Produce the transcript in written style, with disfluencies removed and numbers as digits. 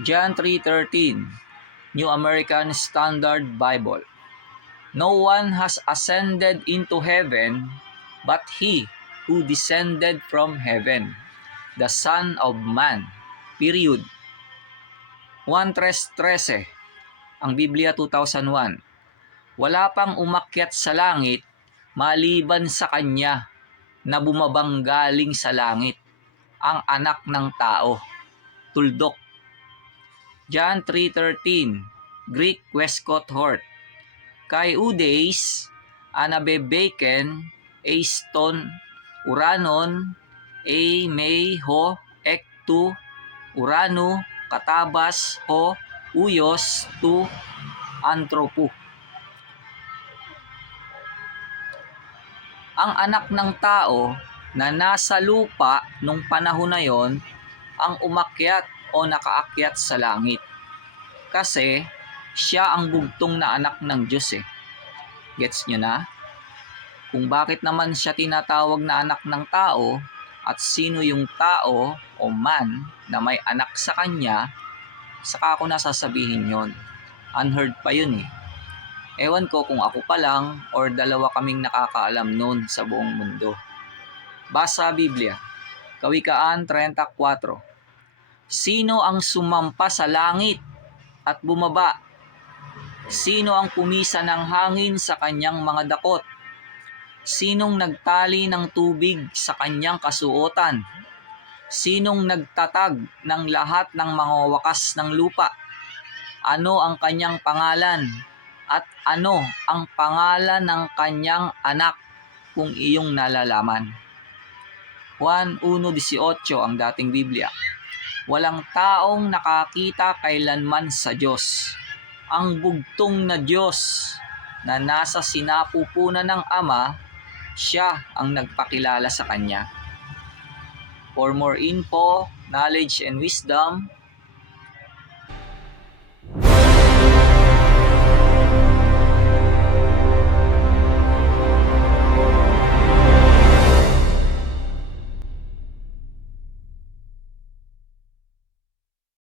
John 3:13, New American Standard Bible. No one has ascended into heaven but he who descended from heaven, the Son of Man. Period. 1:13, ang Biblia 2001. Wala pang umakyat sa langit maliban sa kanya na bumabang galing sa langit, ang anak ng tao. Tuldok. John 3:13, Greek Westcott Hort. Kai Udeis, anabebeken, eiston, uranon, may ho, ektu, urano, katabas ho, uyos, tu, antropo. Ang anak ng tao na nasa lupa nung panahon na yon ang umakyat o nakaakyat sa langit. Kasi siya ang bugtong na anak ng Diyos eh. Gets nyo na? Kung bakit naman siya tinatawag na anak ng tao at sino yung tao o man na may anak sa kanya, saka ako nasasabihin yon. Unheard pa yun eh. Ewan ko kung ako pa lang or dalawa kaming nakakaalam noon sa buong mundo. Basa Biblia, Kawikaan 34. Sino ang sumampa sa langit at bumaba? Sino ang pumisa ng hangin sa kanyang mga dakot? Sinong nagtali ng tubig sa kanyang kasuotan? Sinong nagtatag ng lahat ng mga wakas ng lupa? Ano ang kanyang pangalan? At ano ang pangalan ng kanyang anak kung iyong nalalaman? Juan 1:18 ang dating Biblia. Walang taong nakakita kailanman sa Diyos. Ang bugtong na Diyos na nasa sinapupunan ng Ama, siya ang nagpakilala sa Kanya. For more info, knowledge, and wisdom,